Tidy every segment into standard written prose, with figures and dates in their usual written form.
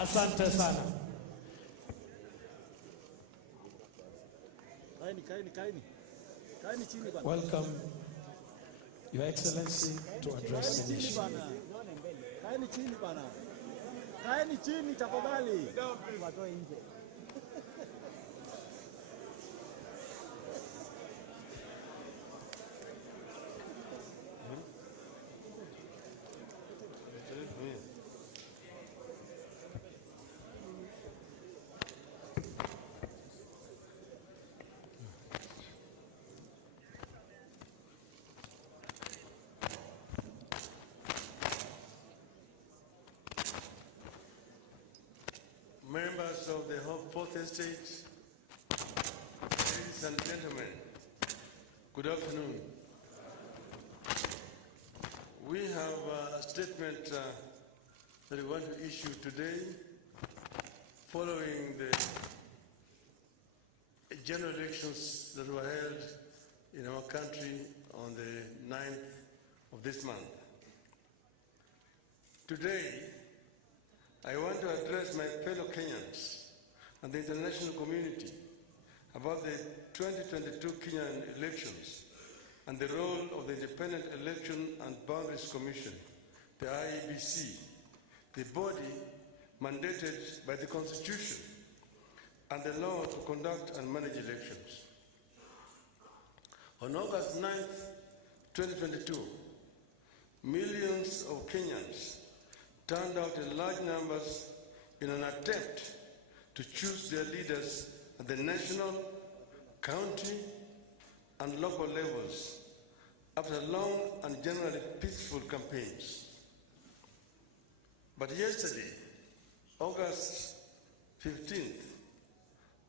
Asante sana. Welcome, Your Excellency, to address the nation. Members of the Fourth Estate, ladies and gentlemen, good afternoon. We have a statement that we want to issue today following the general elections that were held in our country on the 9th of this month. Today, I want to address my fellow Kenyans and the international community about the 2022 Kenyan elections and the role of the Independent Election and Boundaries Commission, the IEBC, the body mandated by the Constitution and the law to conduct and manage elections. On August 9th, 2022, millions of Kenyans turned out in large numbers in an attempt to choose their leaders at the national, county, and local levels after long and generally peaceful campaigns. But yesterday, August 15th,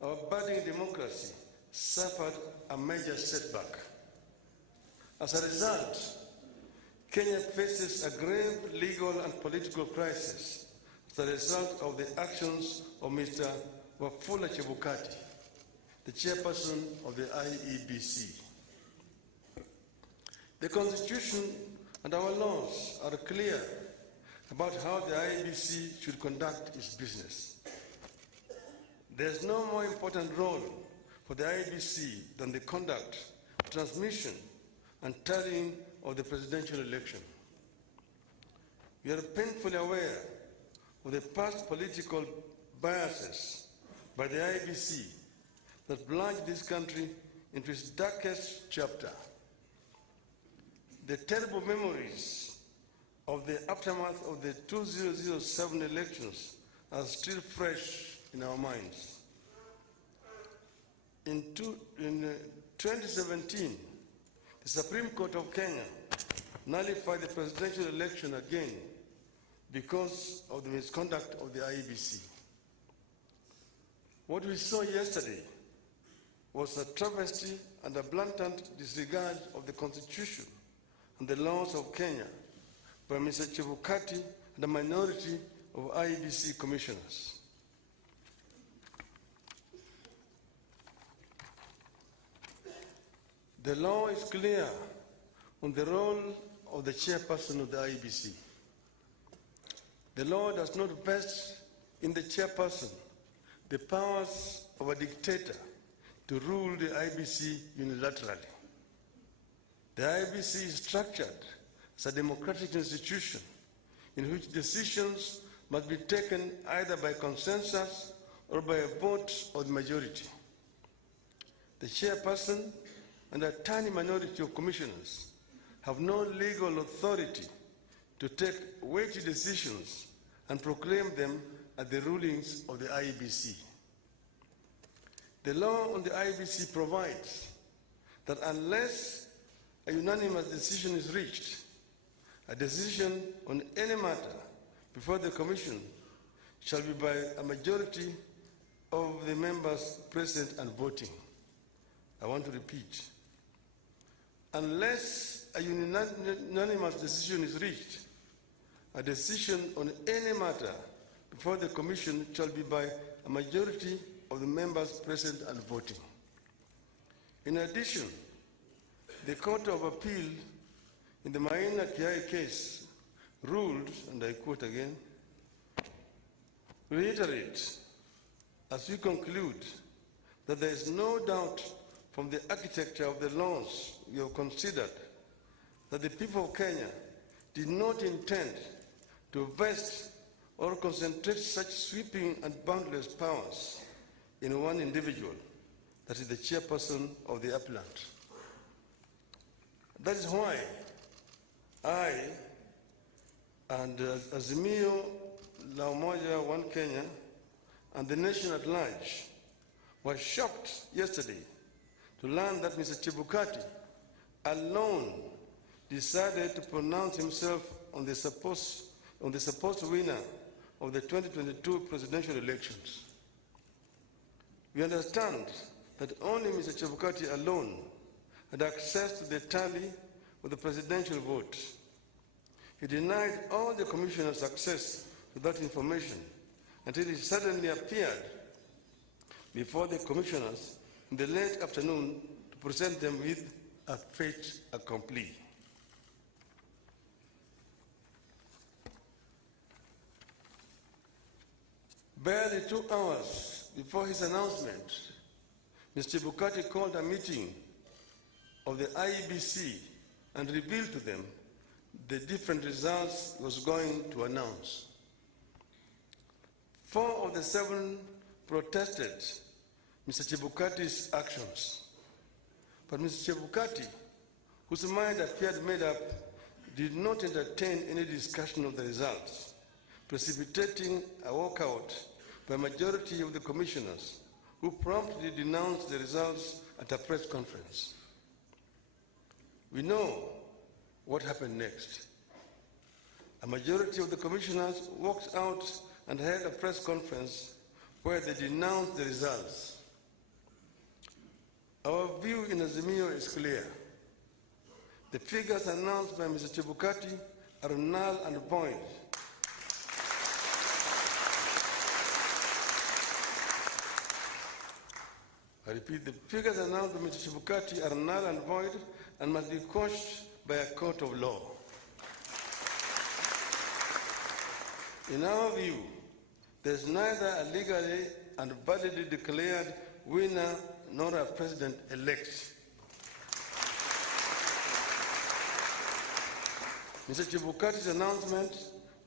our budding democracy suffered a major setback. As a result, Kenya faces a grave legal and political crisis as a result of the actions of Mr. Wafula Chebukati, the chairperson of the IEBC. The Constitution and our laws are clear about how the IEBC should conduct its business. There's no more important role for the IEBC than the conduct, transmission, and tallying of the presidential election. We are painfully aware of the past political biases by the IEBC that plunged this country into its darkest chapter. The terrible memories of the aftermath of the 2007 elections are still fresh in our minds. In 2017, the Supreme Court of Kenya nullified the presidential election again because of the misconduct of the IEBC. What we saw yesterday was a travesty and a blatant disregard of the Constitution and the laws of Kenya by Mr. Chebukati and a minority of IEBC commissioners. The law is clear on the role of the chairperson of the IEBC. The law does not vest in the chairperson the powers of a dictator to rule the IEBC unilaterally. The IEBC is structured as a democratic institution in which decisions must be taken either by consensus or by a vote of the majority. The chairperson and a tiny minority of commissioners have no legal authority to take weighty decisions and proclaim them as the rulings of the IEBC. The law on the IEBC provides that unless a unanimous decision is reached, a decision on any matter before the Commission shall be by a majority of the members present and voting. I want to repeat. Unless a unanimous decision is reached, a decision on any matter before the Commission shall be by a majority of the members present and voting. In addition, the Court of Appeal in the Mong'ina case ruled, and I quote again, reiterate, as we conclude, that there is no doubt from the architecture of the laws we have considered that the people of Kenya did not intend to vest or concentrate such sweeping and boundless powers in one individual, that is the chairperson of the appellant. That is why I and Azimio La Umoja One Kenya and the nation at large were shocked yesterday to learn that Mr. Chebukati alone decided to pronounce himself on the supposed winner of the 2022 presidential elections. We understand that only Mr. Chebukati alone had access to the tally of the presidential vote. He denied all the commissioners access to that information until he suddenly appeared before the commissioners in the late afternoon to present them with a fait accompli. Barely 2 hours before his announcement, Mr. Chebukati called a meeting of the IEBC and revealed to them the different results he was going to announce. 4 of the 7 protested Mr. Chebukati's actions. But Mr. Chebukati, whose mind appeared made up, did not entertain any discussion of the results, precipitating a walkout by a majority of the commissioners, who promptly denounced the results at a press conference. We know what happened next. A majority of the commissioners walked out and held a press conference where they denounced the results. Our view in Azimio is clear. The figures announced by Mr. Chebukati are null and void. I repeat, the figures announced by Mr. Chebukati are null and void and must be quashed by a court of law. In our view, there is neither a legally and validly declared winner nor a president-elect. Mr. Chebukati's announcement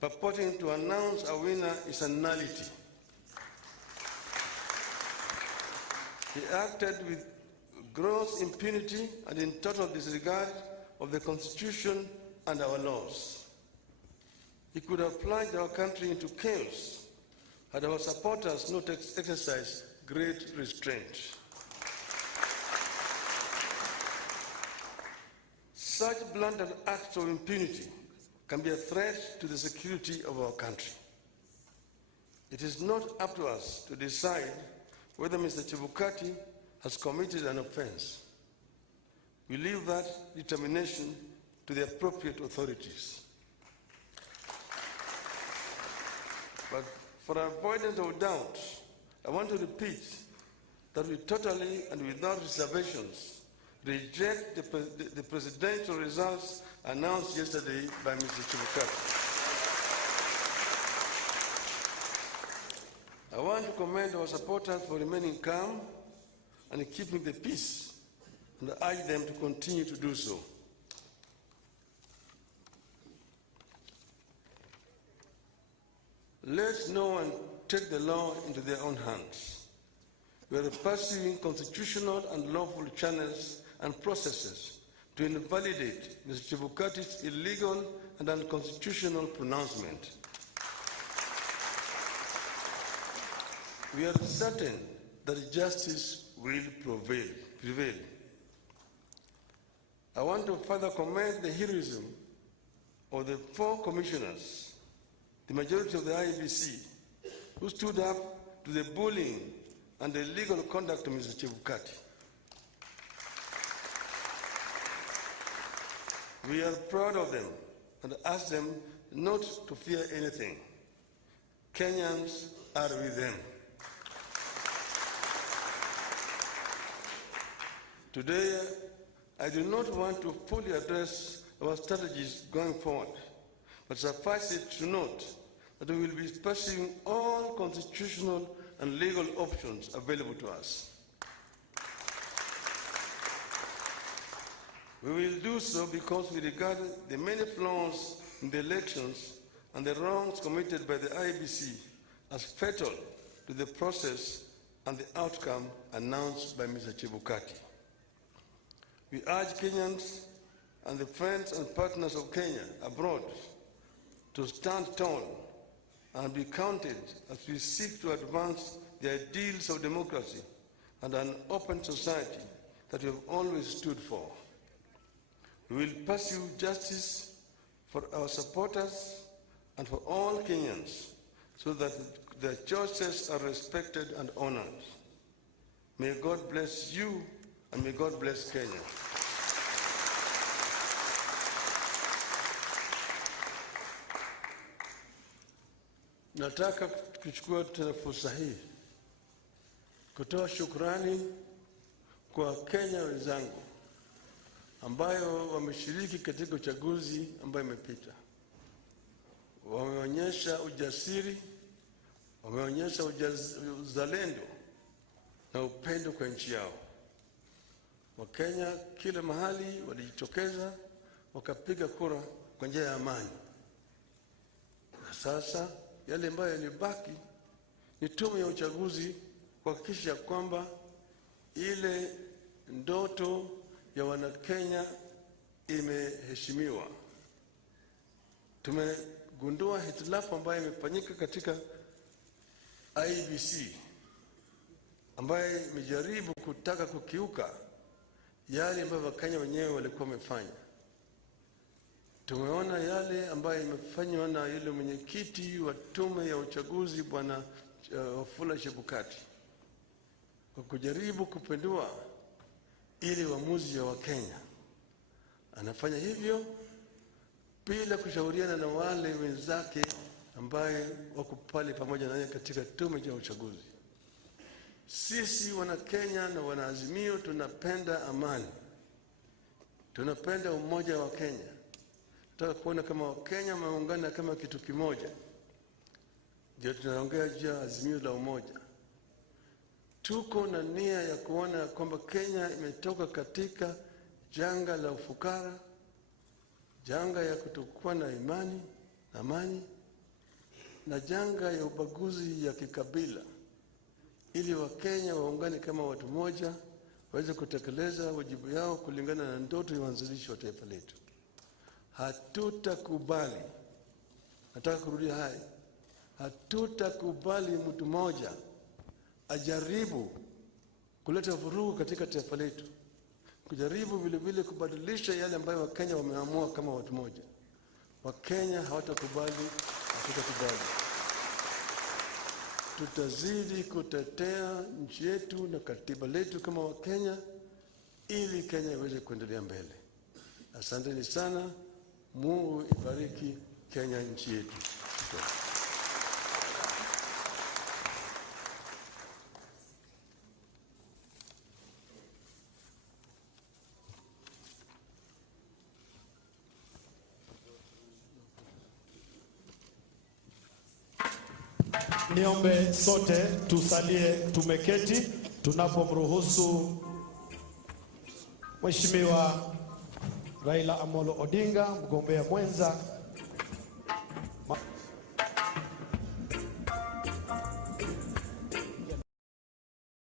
purporting to announce a winner is a nullity. He acted with gross impunity and in total disregard of the Constitution and our laws. He could have plunged our country into chaos had our supporters not exercised great restraint. Such blatant acts of impunity can be a threat to the security of our country. It is not up to us to decide whether Mr. Chebukati has committed an offense. We leave that determination to the appropriate authorities. But for avoidance of doubt, I want to repeat that we totally and without reservations reject the presidential results announced yesterday by Mr. Chebukati. I want to commend our supporters for remaining calm and keeping the peace, and I urge them to continue to do so. Let no one take the law into their own hands. We are pursuing constitutional and lawful channels and processes to invalidate Mr. Chebukati's illegal and unconstitutional pronouncement. We are certain that justice will prevail. I want to further commend the heroism of the 4 commissioners, the majority of the IEBC, who stood up to the bullying and the illegal conduct of Mr. Chebukati. We are proud of them and ask them not to fear anything. Kenyans are with them. Today, I do not want to fully address our strategies going forward, but suffice it to note that we will be pursuing all constitutional and legal options available to us. We will do so because we regard the many flaws in the elections and the wrongs committed by the IEBC as fatal to the process and the outcome announced by Mr. Chebukati. We urge Kenyans and the friends and partners of Kenya abroad to stand tall and be counted as we seek to advance the ideals of democracy and an open society that we have always stood for. We will pursue justice for our supporters and for all Kenyans so that their choices are respected and honored. May God bless you and may God bless Kenya. Nataka kuchukua tena fursa hii kutoa shukrani kwa Kenya wenzangu ambayo wameshiriki katika uchaguzi ambayo imepita. Wameonyesha ujasiri, wameonyesha uzalendo na upendo kwa nchi yao. Wakenya kila mahali walijitokeza wakapiga kura kwa njia ya amani. Na sasa yale ambayo yalibaki ni tume ya uchaguzi kuhakikisha kwamba ile ndoto ya Wanakenya imeheshimiwa. Tumegundua hitilafu ambayo imefanyika katika IEBC ambayo imejaribu kutaka kukiuka yale ambayo Wakenya wenyewe walikuwa wamefanya. Tumeona yale ambayo imefanywa na yule mwenyekiti wa tume ya uchaguzi Bwana Wafula Chebukati kwa kujaribu kupindua ili uamuzi wa Wakenya. Anafanya hivyo bila kushauriana na wale wenzake ambaye wako pale pamoja naye katika tume ya uchaguzi. Sisi wana Kenya na wanaazimio tunapenda amani. Tunapenda umoja wa Kenya. Tunataka kuona kama Wakenya wameungana kama kitu kimoja. Ndio tunaongea juu ya azimio la umoja. Tuko na nia ya kuona kwamba Kenya imetoka katika janga la ufukara, janga ya kutokuwa na imani na amani, na janga ya ubaguzi ya kikabila, ili Wakenya waungane kama watu moja, waweze kutekeleza wajibu yao kulingana na ndoto ya uanzilishi wa taifa letu. Hatutakubali, nataka kurudia haya, hatutakubali mtu mmoja ajaribu kuleta vurugu katika taifa letu, kujaribu vile vile kubadilisha yale ambayo Wakenya wameamua kama watu moja. Wakenya hawatakubali, hatutakubali. Tutazidi kutetea nchi yetu na katiba letu kama Wakenya ili Kenya iweze kuendelea mbele. Asanteni sana. Mungu ibariki Kenya, nchi yetu. Niombe sote tusalie tumeketi tunapomruhusu Mheshimiwa Raila Amolo Odinga, mgombea mwenza